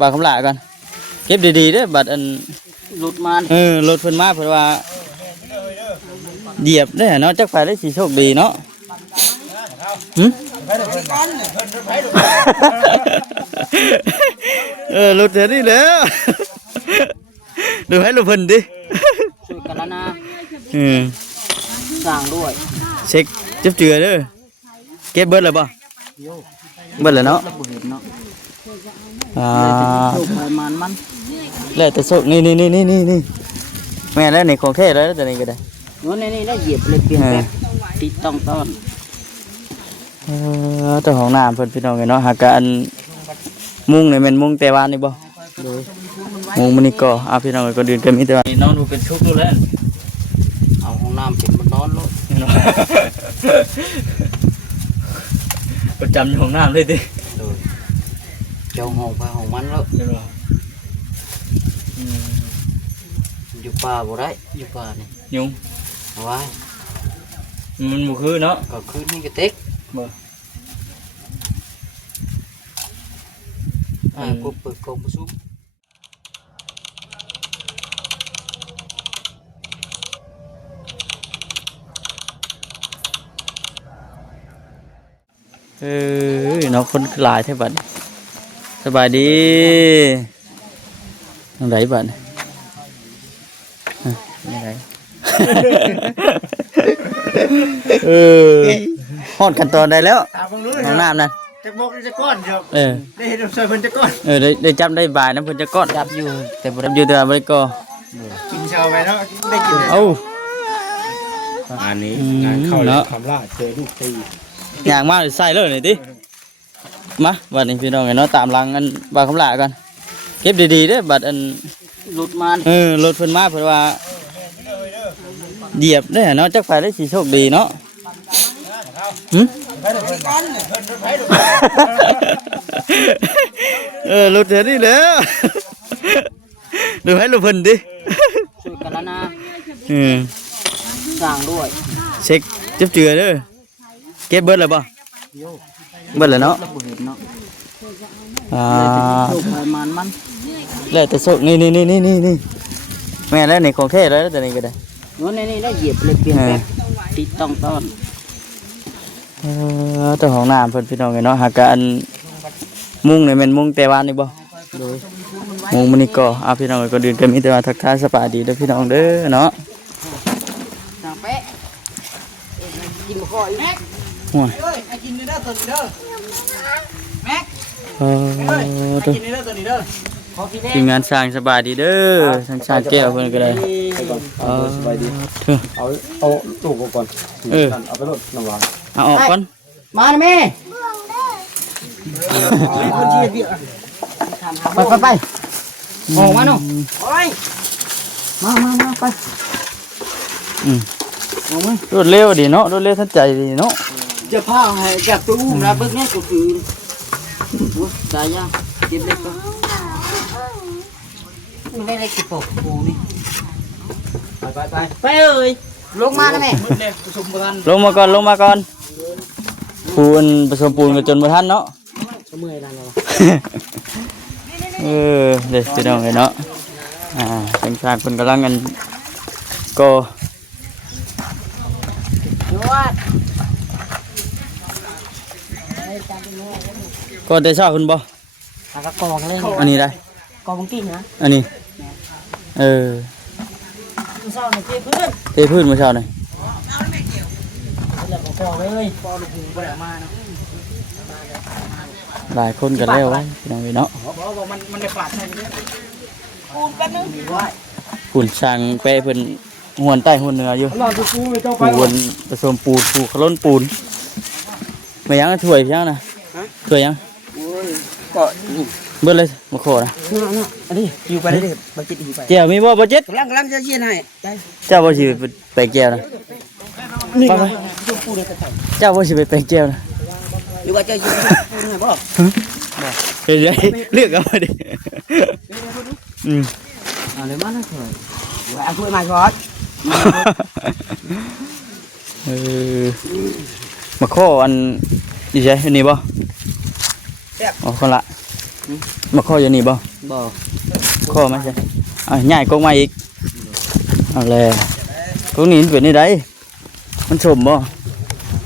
บาคำลาก่อนเก็บดีๆเด้อบัดอันรถมันรถเพิ่นมาเพิ่นว่าเหยียบได้เนาะจักไฟได้สิโชคดีเนาะรถเท่านี้แหล้วดูให้รถเพิ่นดิช่วยกันแล้วนะสร้างด้วยเช็คจับเจือเด้อเก็บเบิดแล้วบ่เบิดแล้วเนาะมันแล้วแต่โชคนี่แม่แล้วนี่ของแท้แล้วแต่นี่ก็ได้นี่ได้เหยียบเลยเปลี่ยนแบบติดต้องต้นเจ้าของน้ำเพิ่นพี่น้องเนาะหากอันมุ้งนี่เป็นมุ้งแต่ว่านี่บ่มุ้งมันนี่ก็พี่น้องก็เดินกันมีแต่ว่าน้องดูเป็นชุกนู่นแล้วเอาห้องน้ำเป็นมันนอนเลยประจำอยู่ห้องน้ำเลยดิเจ้าห้องไปห้องมันแล้วอยู่ป่าบ่ได้อยู่ป่านี่ยุงเอาไว้มันบุคือเนาะก็คือนี่ก็เต็กกูเปิดกองประชุมน้องคนหลายเท่าบัดสบายดีน้องไหนบัดนี่ไหนฮอดขั้นตอนได้แล้วห้องน้ำนั่นจะบอกจะก้อนเดียวได้เห็นใส่เพิ่นจะก้อนได้จำได้บ่ายน้ำเพิ่นจะก้อนจับอยู่แต่บ่อยู่แต่บ่ได้ก็กินเช้าไปแล้วได้กินอันนี้งานเข้าแล้วคำล่าเจอลูกตีอย่างมากใส่เลยนี่ติมาบัดนี้พี่น้องเนาะตามหลังอันบาคำลาก่อนเก็บดีๆเด้อบัดอันรถมันรถเพิ่นมาเพิ่นว่าเหยียบได้เนาะจักไฟได้สิโชคดีเนาะรถเท่านี้แหล้วดูให้รถเพิ่นดิช่วยกันแล้วนะสร้างด้วยเช็คจับเจือเด้อเก็บเบิดแล้วบ่เบิดแล้วเนาะมันแล้วแต่โชคนี่แม่แล้วนี่ของแท้แล้วแต่นี่ก็ได้นี่ได้เหยียบเลยเปลี่ยนแบบติดต้องต้นเจ้าของน้ำเพิ่นพี่น้องเนาะหากอันมุ้งนี่เป็นมุ้งแต่ว่านี่บ่มุ้งมันนี่ก็พี่น้องก็เดินกันมีแต่ว่าทักทายสบายดีเด้อพี่น้องเด้อเนาะเป๊ะกินข้ออีกแม็กไอ้กินเด้อตัวนี้เด้อแม็กกินเด้อตัวนี้เด้อทีมงานสร้างสบายดีเด้อสร้างแก้วเพิ่นก็ได้สบายดีเอาตู้ก่อนเอาไปรถน้ำหวานเอาออกก่อนมาแม่ไปออกมาเนาะมาไปรถเร็วดีเนาะรถเร็วทันใจดีเนาะจะพาให้จากตู้อุ้มนะเบิ้งนี่ก็คือตายยังเจ็บเล็กก็ไม่ได้เล็กกี่ปกปูนี่ไปเอ้ยลงมาแล้วแม่ลงมาก่อนปูนผสมปูนกันจนบ่ทันเนาะเมื่อยแล้วเด็กพี่น้องเนาะเป็นสร้างคนกำลังกันก็แต่ชอบคุณบ่กองเลยอันนี้ได้กองกิ้งนะอันนี้เทพื้นมาเช้าหน่อยหลายคนกันแล้วพี่น้องเนาะฝุ่นสั่งเปะเพิ่นหวนใต้หวนเหนืออยู่ปูนผสมปูนปูขล้นปูนไม่ยังถ้วยเพียงนะถ้วยยังเบิดเลยมาขอนะอันนี้อยู่ไปได้บัจิตอยู่ไปแก้วมีบ่บัจิตกำลังจะเย็นให้เจ้าบ่สิไปแก้วนะเจ้าบ่สิไปแปลงแก้วนะหรือว่าเจ้าอยู่ปูนให้บ่เฮ้ยเลือกเอาดิอะไรบ้างนะเถอะเอาถ้วยมาก่อน มาข้ออันนี่ใช่อันนี้บ่อ๋อคนละ มาข้ออยู่นี่บ่ บ่ ข้อมาใช่ใหญ่กงมาอีกเอาเลยตรงนี้มันเป็นนี่ได้มันสมบ่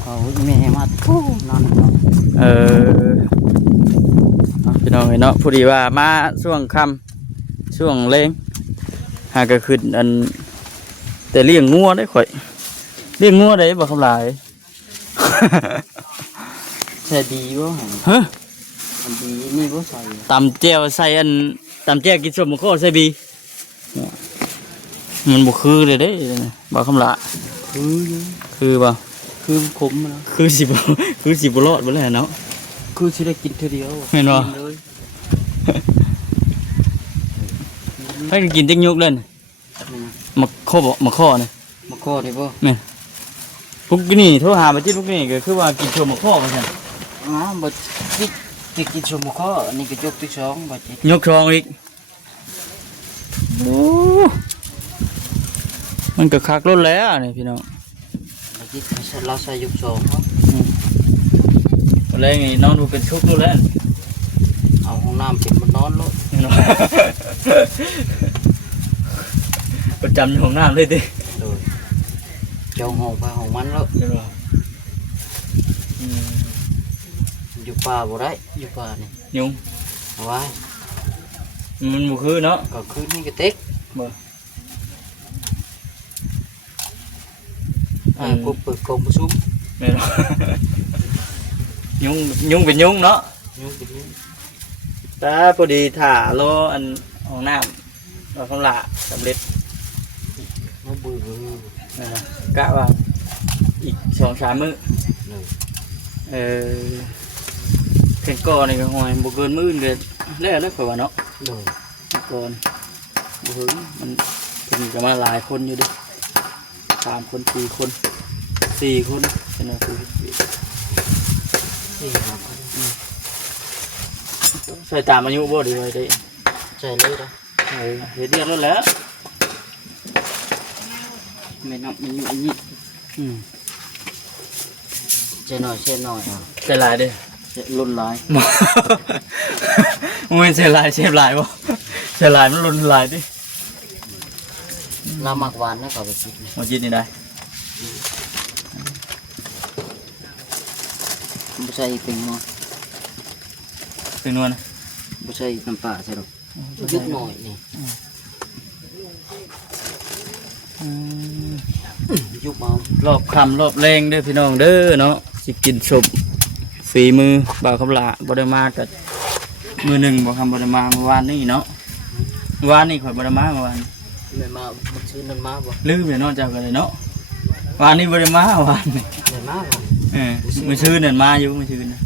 เขาแม่มาทูนอน พี่น้องเนาะพอดีว่ามาช่วงค่ำช่วงแรงหาก็ขึ้นอันแต่เลี้ยงงัวได้ข่อยเลี้ยงงัวได้บ่คำหลาย ใส่ดีบ่ ฮะ อันดีนี่บ่ใส่ ตำแจ่วใส่อันตำแจ่วกินสมมะข้อใส่บีมันบ่คือเลยเด้บ่คำหลา คือบ่ คือขมนะ คือสิบ่คือสิบ่รอดบ่แล้วเนาะ คือสิได้กินเท่าเดียว แม่นบ่ เลย ให้กินจักยุกเล่นมะข้อบ่มะข้อนี่ มาข้อได้บ่ แม่นพวกนี่โทรหาบ่จิตพวกนี่ก็คือว่ากินสมมะข้อว่าซั่น อ๋อบ่ติกินชมข้ออันนี้ก็ยกที่2บ่จิ ยกทองอีกโอ้มันก็คักรถแล้วนี่พี่น้อง บ่จิเราใส่ยก2เนาะ อะไรไงน้องดูเป็นชุกนู่นแล้ว เอาห้องน้ำเป็นมันนอนโลด ประจำอยู่ห้องน้ำเลยดิ โดยเจ้าห้องไปห้องมันแล้วอยู่ป่าบ่ได้อยู่ป่านี่ ยุง เอาไว้ มันบุคือเนาะ ก็คือนี่ก็เต็ก บ่ กูเปิดกองประชุม แม่นบ่ ยุงเป็นยุงเนาะ ยุ่งเป็นยุ่ง แต่พอดีถ่ารออันห้องน้ำเราข้างหลังสำเร็จ nó bùi bùi นั่นนะกะว่าอีก2-3 มื้อ này เข่งก่อนนี่ก็หอยบ่เกินมื้ออื่นก็แล้วข่อยว่าเนาะ rồi ก่อนบ่ถึงมันถึงจะมาหลายคนอยู่เดิ3 คน 4 คน 4 คนเป็นว่าคือ thì nó ใส่ตามอายุบ่ดีไว้ได้ chạy lấy đó เฮ็ดเรียกแล้วแหละ mày nằm mình nhịn nhịn อืม chạy nổi à ใส่หลายเด้ chạy luôn lái มันใส่หลายเชฟหลายบ่ใส่หลายมันล้นหลายดิ là mặc ván nó cả cái gì มาจิตนี่ได้ bữa chạy tình ngon เป็นนวลนะ bữa chạy tầm bạ chạy đâu giúp nổi này giúp máu รอบค่ำรอบแรงเด้อพี่น้องเด้อเนาะสิกินสมฝีมือบ่าวคำลาบ่ได้มากับมือหนึ่งบ่คำบ่ได้มาเมื่อวานนี้เนาะเมื่อวานนี้ข่อยบ่ได้มาเมื่อวาน mày mà một chữ lần má vào ลืมเลยเนาะเจ้าก็เลยเนาะวานนี้บ่ได้มาเมื่อวานนี่ mày má vào มื้อชื่อนั่นมาอยู่มื้อชื่อน่ะ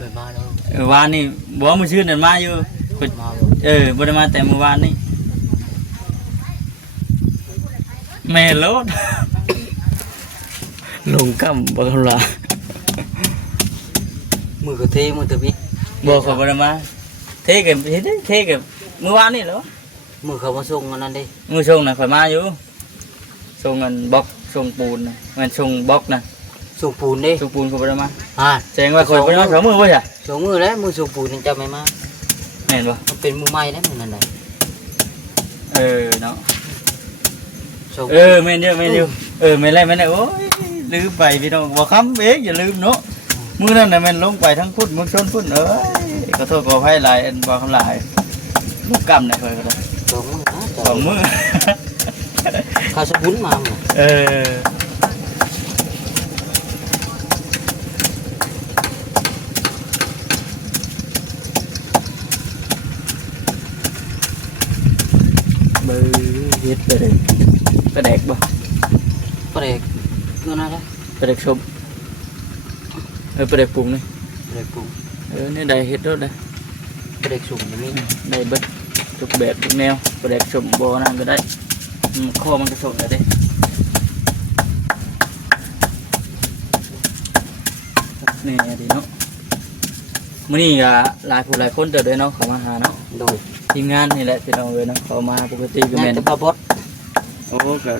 mày má đâu วานนี้บ่ว่ามื้อชื่อนั่นมาอยู่ข่อย má vào บ่ได้มาแต่เมื่อวานนี้แม่โลด ลงกํบ่คำลา mười cái thế mà tôi biết บ่ข่อยบ่ได้มาเทกันเฮ็ดได้เทกันเมื่อวานนี่เหรอ mười không có sung ngon ăn đi มือส่งน่ะข่อยมาอยู่ส่งเงินบล็อกส่งปูนน่ะเงินส่งบล็อกน่ะ sung phùn đi ส่งปูนข่อยบ่ได้มา à แสดงว่าข่อยบ่ได้มา2 มื้อบ่ใช่ số mười đấy mười sung phùn thì cho mày má แม่นบ่ nóเป็นมือไม้đấy mình lần này เนาะ sung แม่นเด้อแม่นอยู่แม่นแล้วแม่นแล้วโอ้ยลืมไปพี่น้องบ่ค้ำเองอย่าลืมเนาะมื้อนั้นน่ะแม่นลงไปทั้งพุ่นเมืองชนพุ่นขอโทษขออภัยหลายอันบ่คำหลายลูกกำน่ะข่อยก็ได้ sung mười á 2 มื้อ ข้าวสบุนมา เบอร์เฮ็ดไปเลยไปแดกบ่ có đẹp ngon đó ไปแดกชมไปแดกปรุงนี่ đẹp cùng นี่ได้เฮ็ดแล้วได้ có đẹp sung như mình ได้เบิดทุกแบบทุกแนวไปแดกชมบ่นั่นก็ได้ข้อมันก็สดได้เด้นี่ดีเนาะมื้อนี้ก็หลายผู้หลายคนเติบเลยเนาะเข้ามาหาเนาะ rồi ทีมงานนี่แหละพี่น้องเอ้ยเนาะเข้ามาปกติก็ ngay แม่น từ ba bốt โอ้ก็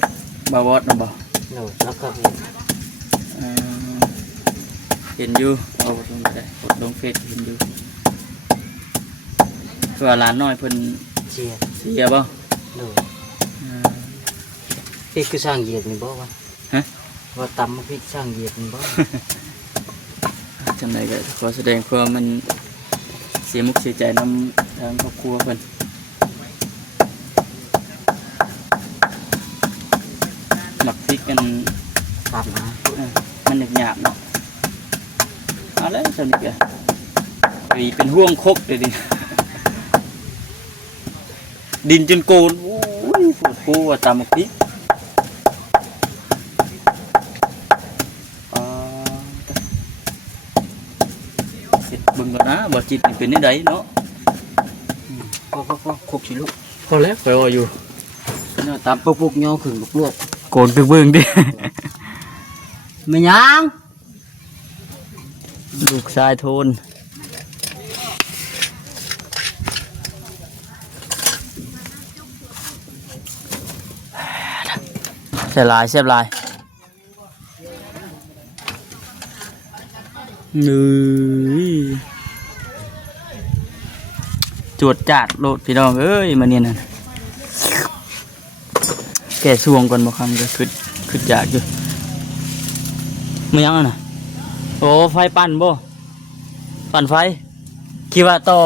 บ่าวอดนำบ่ rồi nó có เห็นอยู่เอาลงไปได้กดลงเฟซเห็นอยู่ เพื่อหลานน้อยเพิ่นเสียบ่พี่คือสร้างเหยียดนี่บ่วะฮะว่าตำพี่สร้างเหยียดนี่บ่จังไดก็ขอแสดงความมันเสียมุกเสียใจนำทางครอบครัวเพิ่นหมักพริกกันตามมามันหยาบๆเนาะเอาเลยสนิทกันเป็นห่วงคกเลยดิดินจนโกนโอ้ยปวดกูว่าตามหมักพริกเสร็จบึงก่อนนะบ่จิตเป็นนี่ไดเนาะก็คกสิลูกพอแล้วไปรออยู่เนาะตามปุกๆย่อขึ้นลูกเลือดโกนตึกเบิ่งดิไม่ยังลูกชายโทนเสียบลายจวดจัดโลดพี่น้องเอ้ยมาเนี่ยนะแก่ช่วงก่อนบ่คำก็ขึ้นจากอยู่ไม่ยังน่ะโอ้ไฟปั่นบ่ปั่นไฟคิดว่าต่อ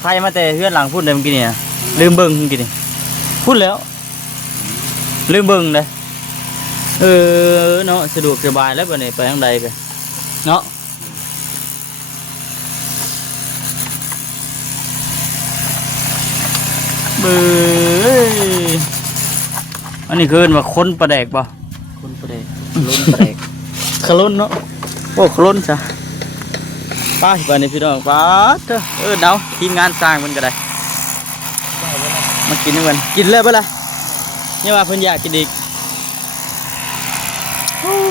ไฟมาแต่เฮือนหลังพูดเลยเมื่อกี้เนี่ยลืมเบิ่งเมื่อกี้นี่พูดแล้วลืมเบิ่งเลยเนาะสะดวกสบายแล้วไปไหนไปทางใดกันเนาะเบ้ออันนี้คือว่าคนประแดกป่ะคนประเดกล้นประเดกขลุ่นเนาะโอ้ขลุ่นจ้ะไปนี่พี่น้องป้าเถอะเดาทีมงานสร้างมันก็ได้มากินนี่มันกินเลยไปเลยนี่ว่าเพิ่นอยากกินอีก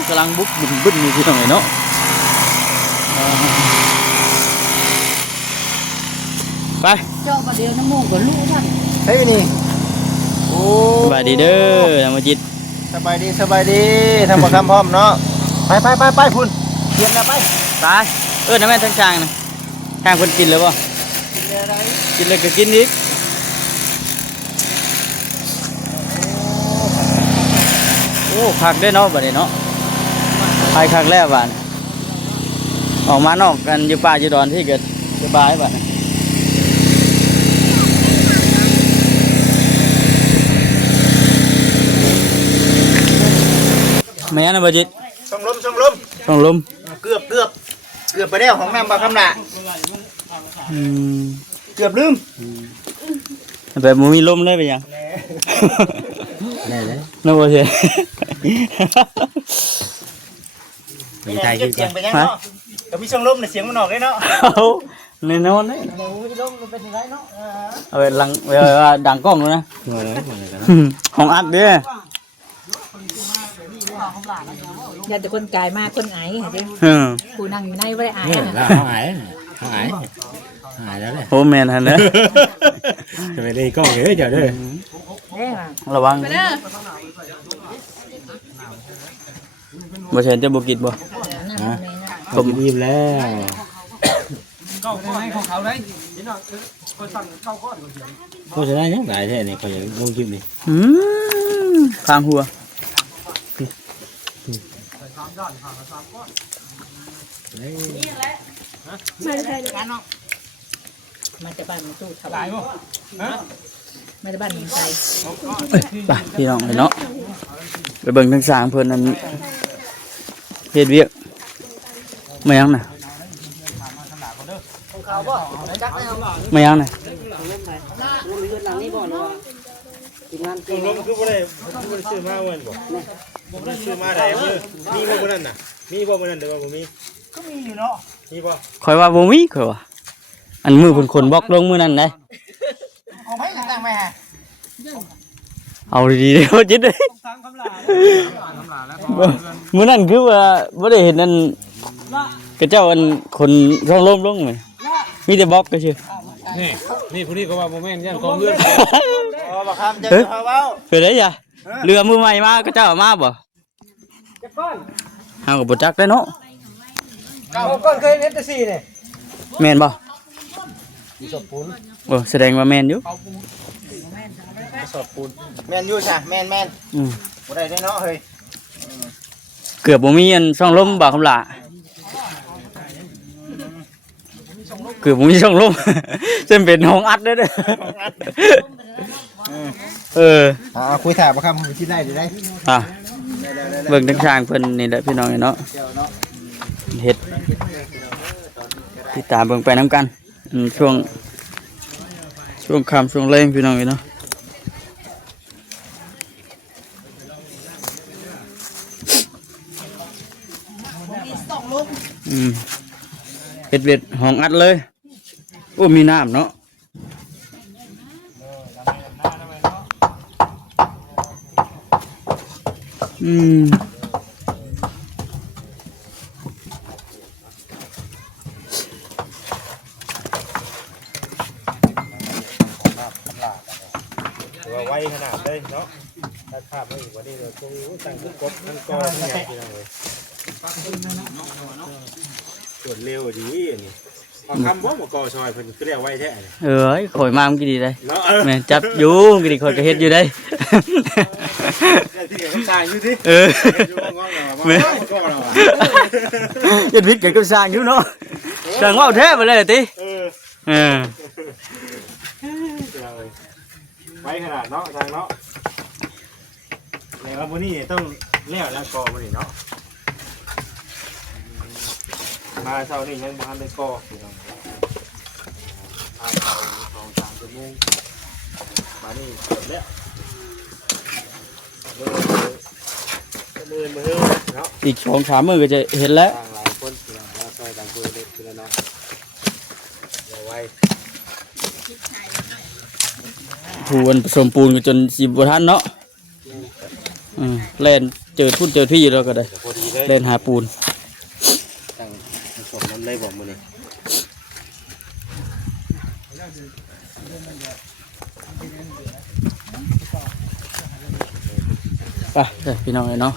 กำลังบุกบึ้นอยู่พี่น้องเนาะไปเจ้าประเดี๋ยวน้ำมูกกับลูกท่านเฮ้ยนี่โอ้สบายดีเด้อธรรมจิตสบายดีทำบ่คำพร้อมเนาะไปพุ่นเตรียมแล้วไปน้ำแม่ทั้งช่างนะช่างคนกินเลยป่ะกินเลยก็กินอีกโอ้คักได้เนาะบัดนี้เนาะไปคักแล้วบ้านออกมานอกกันอยู่ป่าอยู่ดอนที่เกิดสบายบ้านแม่นะบัดจิตส่งลมเกือบไปแล้วของน้ำบาคำหนาเกือบลืมแบบมันมีลมเลยไปยังแน่เลยน่าบ่เสียมีไทยเสียงไปยังเนาะแต่มีช่องลมเนี่ยเสียงมันออกเลยเนาะในนอนเลยเอาไปลังเวลาดังกล้องเลยนะของอัดเด้ออย่าแต่คนกายมากคนไอเด้ผู้นั่งอยู่ในไม่ได้ไอเขาไอแล้วเลยโอ้แมนฮะเนี่ยจะไปได้กล้องเฮ้ยเจ้าเด้อระวังบ่เห็นจะบุกิดบ่ผมยิ้มแล้วเขาจะได้ยังไงแท้เนี่ยเขาอยากลงคลิปนี่ข้างหัวมาจะบ้านมันตู้ถวายบ่มาจะบ้านมันใจไปพี่น้องเลยเนาะไปเบิ่งทั้งสามเพิ่นนั้นเฮ็ดเวียกไม่ยังน่ะไม่ยังน่ะคือบ่ได้ซื้อมาเว้นบ่ได้ซื้อมาได้มีบ่นั่นน่ะมีบ่นั่นเด้อบ่มีก็มีอยู่เนาะมีบ่ข่อยว่าบ่มีข่อยว่าอันมือคนบล็อกลงมือนั่นได้ของไผต่างๆไปฮะเอาดีๆเด้อจิตเด้มือนั่นคือว่าบ่ได้เห็นนั่นกระเจ้าอันคนช่องลมลงเลยมีแต่บล็อกก็ชื่อนี่ผู้นี้ก็ว่าบ่แม่นยันของเรื่องบ่คำจะเว้าเกิดได้จ้ะเรือมือใหม่มาก็เจ้ามาบ่เฮาก็บ่จักได้เนาะก้อนเคยเฮ็ดแต่4นี่แม่นบ่ สอบปูน โอ้แสดงว่าแม่นอยู่ สอบปูน แม่นอยู่จ้ะแม่นบ่ได้เนาะเฮ้ย เกือบบ่มีอันช่องลมบ่คำหลาเกือบบ่มีช่องลม จนเป็นห้องอัดเด้อคุยถามบ่ครับคิดได้ได้ อ่ะเบิ่งทางทางเพิ่นนี่แหละพี่น้องเนาะเฮ็ดติดตามเบิ่งไปนํกันช่วงค่ำช่วงแรงพี่น้องเนาะเฮ็ดเวทห้องอัดเลยโอ้มีน้ำเนาะว่าไวขนาดเลยเนาะถ้าข้ามไม่อีกวันนี้เราต้องตั้งทุกกบทั้งกอทั้งใหญ่ที่นั่นเลยตรวจเร็วดีอันนี้พอคำบ่กอซอยเพิ่นคือเรียกไวแท้เนี่ย ข่อยมามันก็ดีได้ เนาะ แม่จับอยู่ก็ดีข่อยก็เฮ็ดอยู่ได้ ที่เห็นชายอยู่สิ อยู่งงๆ แม่ ก็เรา เฮ็ดผิดกันก็สร้างอยู่เนาะสร้างเว้าแท้ไปเลยติอ ไว้ขนาดเนาะทางเนาะแล้ววันนี้ต้องเลี้ยวแล้วกอวันนี้เนาะมาเช้านี้ยังบ้านได้กออยู่เนาะทางเขา2-3 ชั่วโมงมานี่เสร็จแล้วมือเนาะ อีก 2-3 มื้อก็จะเห็นแล้ว ต่างหลายคนแล้วซอยต่างคนเล็กคนละน้อยเอาไว้ ผู้ผสมปูนก็จนสิบ่ทันเนาะแล่นเจอทุ่นเจอที่แล้วก็ได้ พอดีเลย เล่นหาปูน ตั้งผสมน้ำเลยบอกมือนี่ ไปพี่น้องเนาะ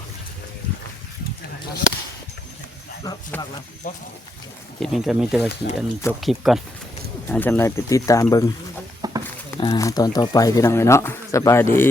คลิปนี้ก็มีแต่ว่าสิอันจบคลิปก่อนจังได๋ไปติดตามเบิ่งตอนต่อไปพี่น้องเนาะสบายดี